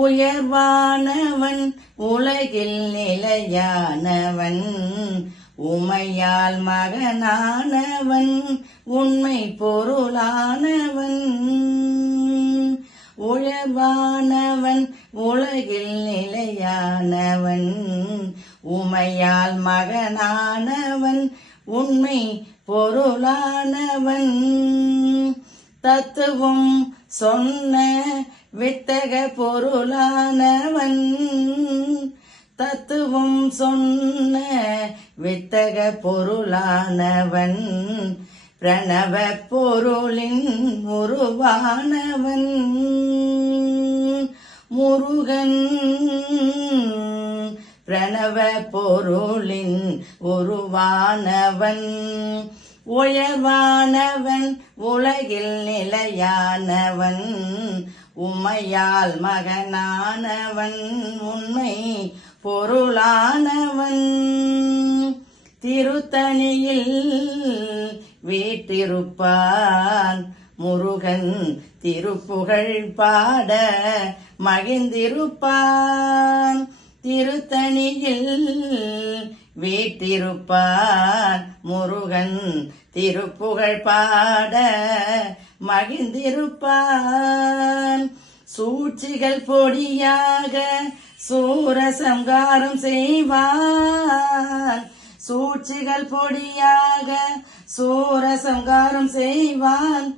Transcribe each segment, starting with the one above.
உயர்வானவன் உலகில் நிலையானவன் உமையால் மகனானவன் உண்மை பொருளானவன். உயர்வானவன் உலகில் நிலையானவன் உமையால் மகனானவன் உண்மை பொருளானவன். தத்துவம் சொன்ன வித்தக பொருளானவன் தத்துவம் சொன்ன வித்தக பொருளானவன் பிரணவ பொருளின் உருவானவன் முருகன். பிரணவ பொருளின் உருவானவன் உயர்வானவன் உலகில் நிலையானவன் உமையால் மகனானவன் உண்மை பொருளானவன். திருத்தணியில் வீற்றிருப்பான் முருகன் திருப்புகழ் பாட மகிழ்ந்திருப்பான். திருத்தணியில் வீற்றிருப்பான் முருகன் திருப்புகழ் பாட மகிழ்ந்திருப்பான். சூழ்ச்சிகள் பொடியாக சூரசம்காரம் செய்வான் சூழ்ச்சிகள் பொடியாக சூரசம்காரம் செய்வான்.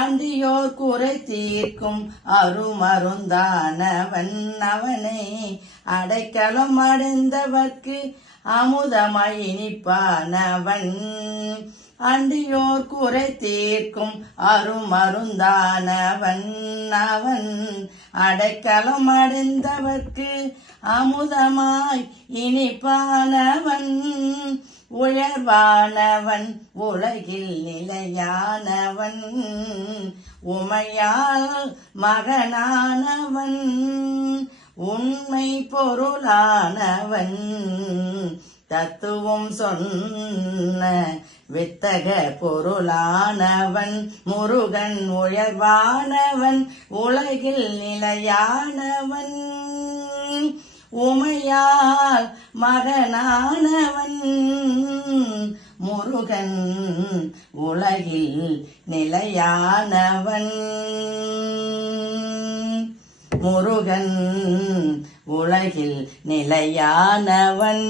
அண்டியோர் குறை தீர்க்கும் அருமருந்தானவன் அவனை அடைக்கலம் அடைந்தவர்க்கு அமுதமாய் இனிப்பானவன். அண்டியோர் குறை தீர்க்கும் அருமருந்தானவன் அவன் அடைக்கலம் அடைந்தவர்க்கு அமுதமாய் இனிப்பானவன். உயர்வானவன் உலகில் நிலையானவன் உமையால் மகனானவன் உண்மை பொருளானவன். தத்துவம் சொன்ன வித்தக பொருளானவன் முருகன் உயர்வானவன் உலகில் நிலையானவன் உமையால் மகனானவன் முருகன் உலகில் நிலையானவன் முருகன் உலகில் நிலையானவன்.